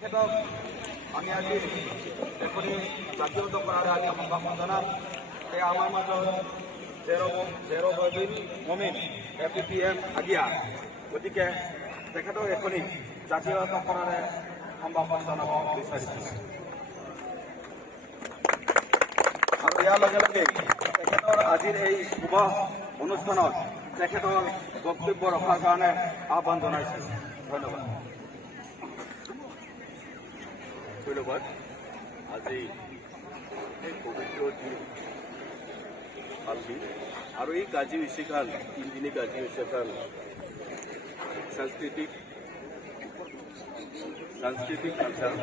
তেখেতক আমি আজি এখনি জাতীয়ত কৰাৰ আজি সম্ভাষণ জনাম। আমাৰ মাজত মমিন FPPM আগিয়া, গতিকে তেখেতক এখনি জাতীয়ত কৰাৰ সম্ভাষণ জনাব বিচাৰিছোঁ। আৰু ইয়াৰ লগে লগে তেখেতৰ আজিৰ এই শুভ অনুষ্ঠানত তেখেতৰ বক্তব্য ৰখাৰ কাৰণে আহ্বান জনাইছোঁ। ধন্যবাদ। ধন্যবাদ। আজি এই পবিত্ৰ দিন ভাল দিন আৰু এই কাজি হৈছে খান তিনিদিনীয়া কাজি হৈছে খান সাংস্কৃতিক কালচাৰ,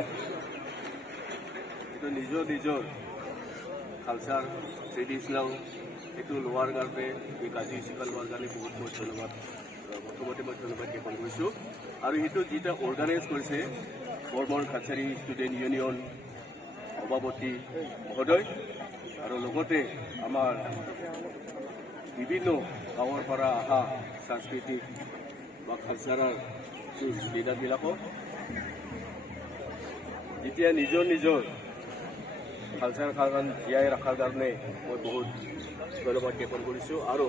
এইটো নিজৰ কালচাৰ ট্ৰেডিশ্যনেল এইটো লোৱাৰ কাৰণে এই কাজি হৈছে খান লোৱাৰ কাৰণে বহুত বহুত ধন্যবাদ। প্ৰথমতে মই ধন্যবাদ জ্ঞাপন কৰিছোঁ। আৰু সেইটো যিটা অৰ্গেনাইজ কৰিছে বৰ্মন কাছাৰী ষ্টুডেণ্ট ইউনিয়ন সভাপতি মহোদয়, আৰু লগতে আমাৰ বিভিন্ন গাঁৱৰ পৰা অহা সাংস্কৃতিক বা কালচাৰৰ লিডাৰবিলাকক যেতিয়া নিজৰ কালচাৰখন জীয়াই ৰখাৰ কাৰণে মই বহুত ধন্যবাদ জ্ঞাপন কৰিছোঁ। আৰু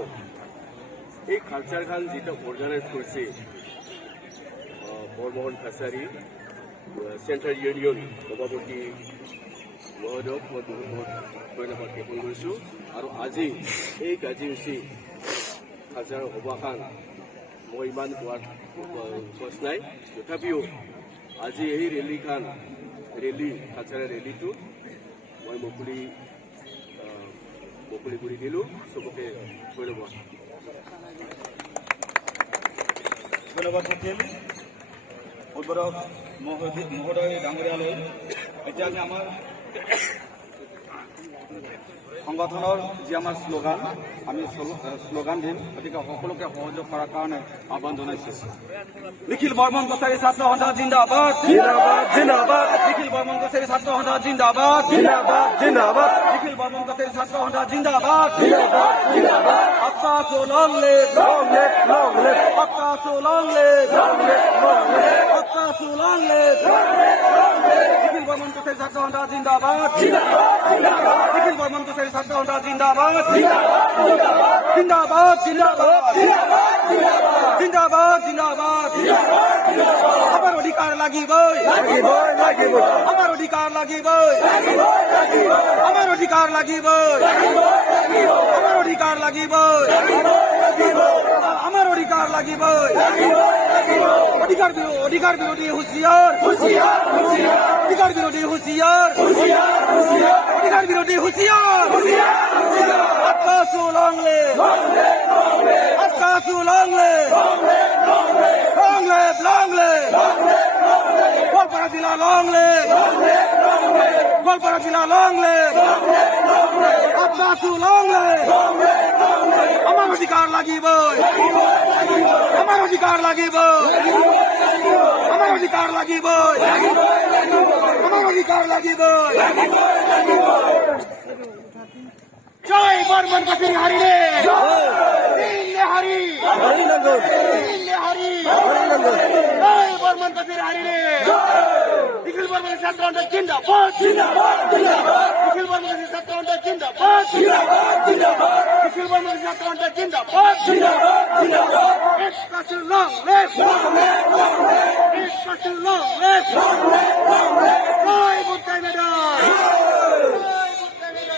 এই কালচাৰখন যিটো অৰ্গেনাইজ কৰিছে বৰ্মন কাছাৰী চেণ্ট্ৰেল ইউনিয়ন সভাপতি মহোদয়ক মই বহুত ধন্যবাদ জ্ঞাপন কৰিছোঁ। আৰু আজি এই কাৰ্যসূচী কালচাৰৰ সভাখন মই ইমান কোৱাৰ গছ নাই, তথাপিও আজি এই কালচাৰেল ৰেলীটো মই মুকলি কৰি দিলোঁ। চবকে ধন্যবাদ। ধন্যবাদ থাকিল উদ্বোধক মহোদয় ডাঙৰীয়ালৈ। এতিয়া আমি আমাৰ সংগঠনৰ যি আমাৰ শ্লোগান, আমি শ্লোগান দিম, গতিকে সকলোকে সহযোগ কৰাৰ কাৰণে আহ্বান জনাইছোঁ। নিখিল বৰ্মন কছাৰী ছাত্ৰ সন্থা জিন্দাবাদ, নিখিল বৰ্মন কছাৰী ছাত্ৰ সন্থা জিন্দাবাদ, নিখিল বৰ্মন কছাৰী ছাত্ৰ সন্থা জিন্দাবাদ। আপকা সো লং লিভ, আপকা সো লং লিভ, আপকা so long live. Nikhil Barman Kachari Chhatra Santha জিন্দাবাদ, নিখিল বৰ্মন কছাৰী ছাত্ৰ সন্থা জিন্দাবাদ, জিন্দাবাদ জিন্দাবাদ। আমাৰ অধিকাৰ লাগিবই, আমাৰ অধিকাৰ লাগিবই, আমাৰ অধিকাৰ লাগিবই, আমাৰ অধিকাৰ লাগিবই, আমাৰ অধিকাৰ লাগিবই। অধিকাৰ বিৰোধী হুঁচিয়াৰ, অধিকাৰ বিৰোধী হুঁচিয়াৰ, অধিকাৰ বিৰোধী হুঁচিয়াৰ। আপকা সো লং লিভ, আপকা so long live, long live, Goalpara জিলা long live, গোৱালপাৰা জিলা long live, আপকা সো long live। আমাৰ অধিকাৰ লাগিবই, আমাৰ অধিকাৰ লাগিবই, আমাৰ অধিকাৰ লাগিবই, আমাৰ অধিকাৰ লাগিবই। জয় বৰ্মন কছাৰী হাৰি রে, হারি হারি, জয় বর্মন কছাৰী হারি রে। নিখিল বর্মন ছাত্র সন্থা জিন্দাবাদ, নিখিল বর্মন ছাত্র সন্থা জিন্দাবাদ, নিখিল বর্মন ছাত্র সন্থা জিন্দাবাদ। কাছাৰী লং লিভ, কাছাৰী লং লিভ। জয় বুদ্ধাই মেডাল, জয় বুদ্ধাই মেডাল।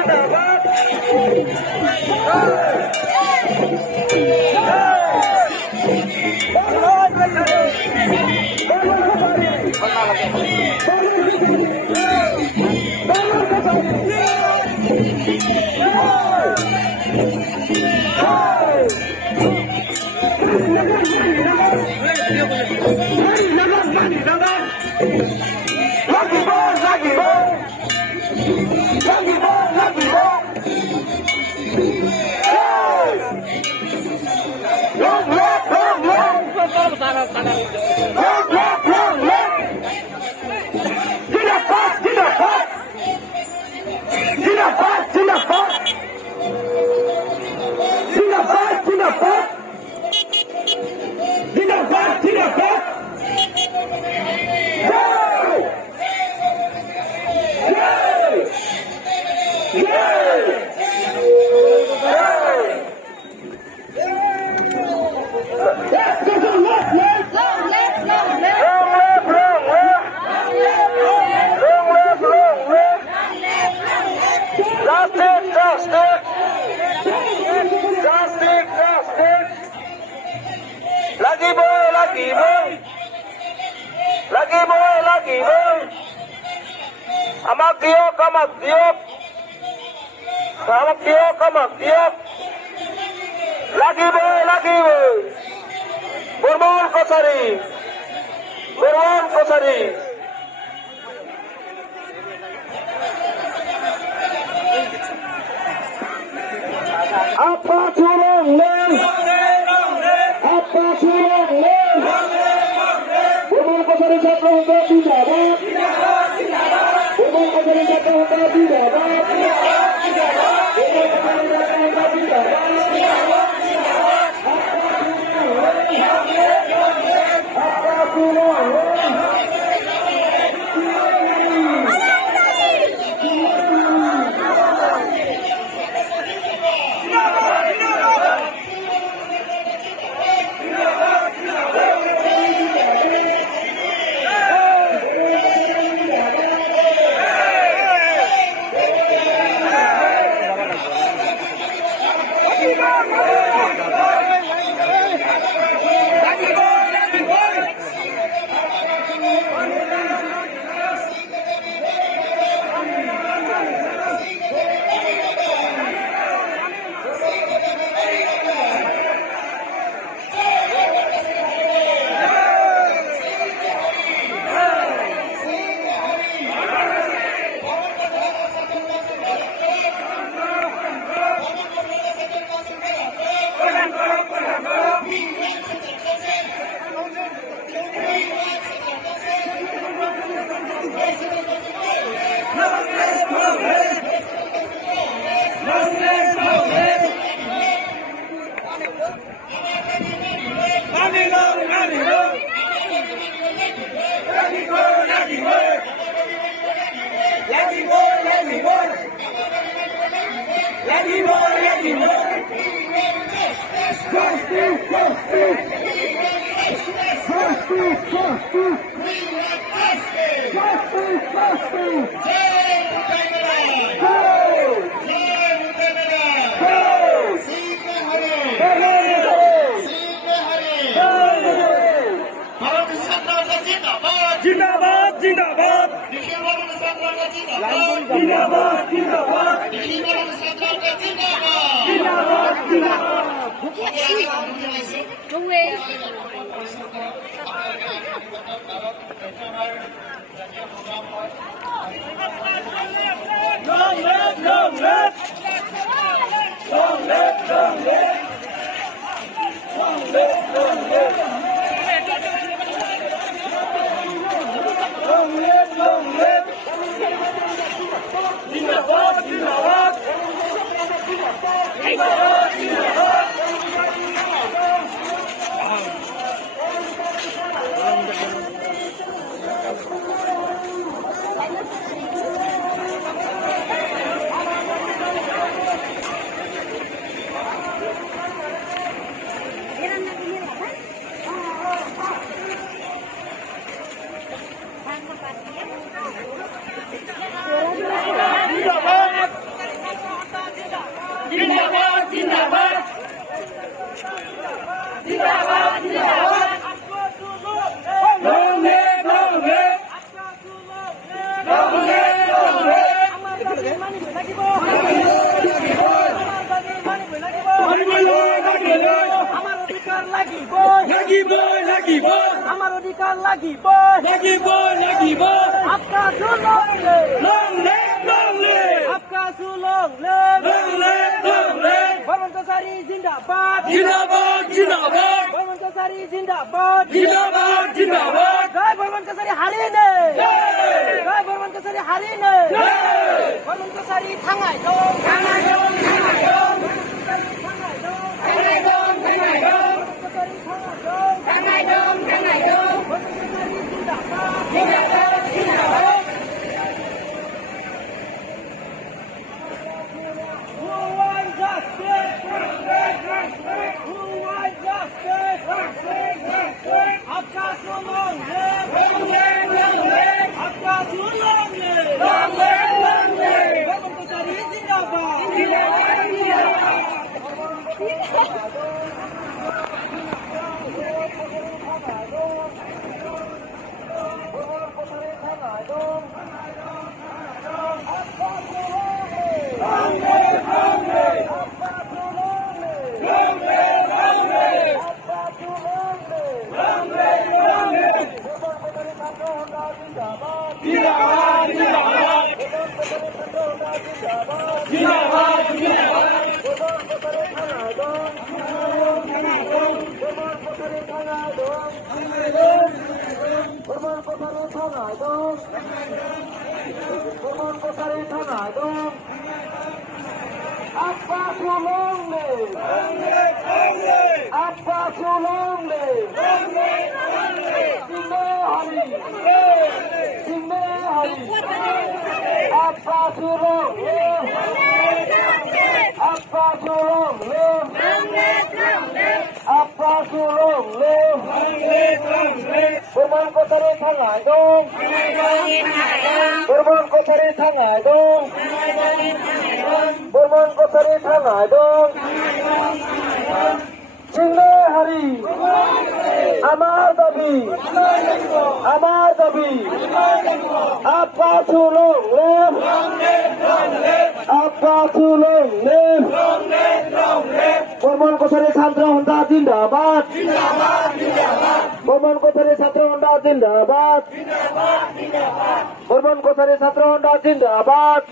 জিন্দাবাদ জিন্দাবাদ জিন্দাবাদ জিন্দাবাদ জিন্দাবাদ জিন্দাবাদ জিন্দাবাদ Amak diok, amak diok, amak diok, amak diok. Lagi boy. Burman Kosari, Burman Kosari. Apa curang leng? Apa curang leng? Burman Kosari Chhatra Sangha Jindabad. Burman Kosari Chhatra Sangha Jindabad. জিন্দাবাদ জিন্দাবাদ জিন্দাবাদ জিন্দাবাদ আমার অধিকার লাগিব আপকা জুলুম আপকা জুলুম বর্মন্তচারী জিন্দাবাদ বর্মন্তচারী জিন্দাবাদ জয় বর্মন্তচারী হারিনে বর্মন্তচারী থাঙাই আমার দাবি আপা চুলং বর্মন কোথায় ছাত্র হন্ডা জিন্দাবাদ বর্মন কোথায় ছাত্র হন্ডা জিন্দাবাদ বর্মন কোথায় ছাত্র হন্ডা জিন্দাবাদ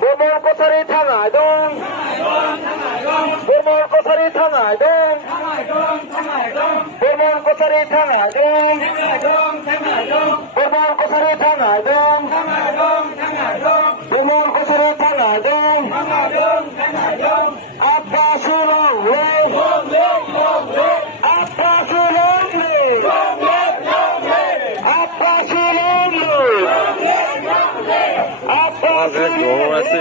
বর্মন কোথায় থানায় দং বর্মন কোথায় থানায় দং বর্মন কোথায় থানায় দং বর্মন কোথায় থানায় দং বর্মন কোথায় থানায় দং আপা সুলং আপা সুলং আপা সুলং গরম আছে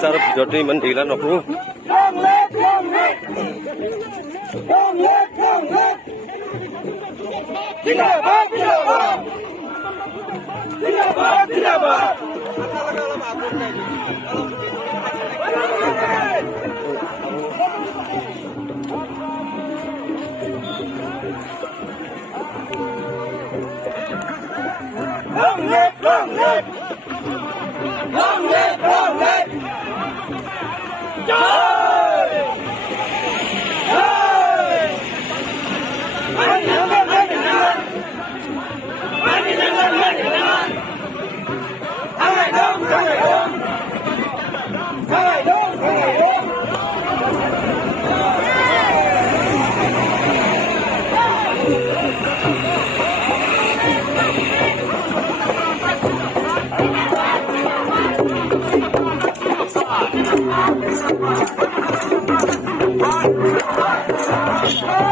Sao ভিতৰতে ইমান ঢিলা নকৰো Long live! Hey!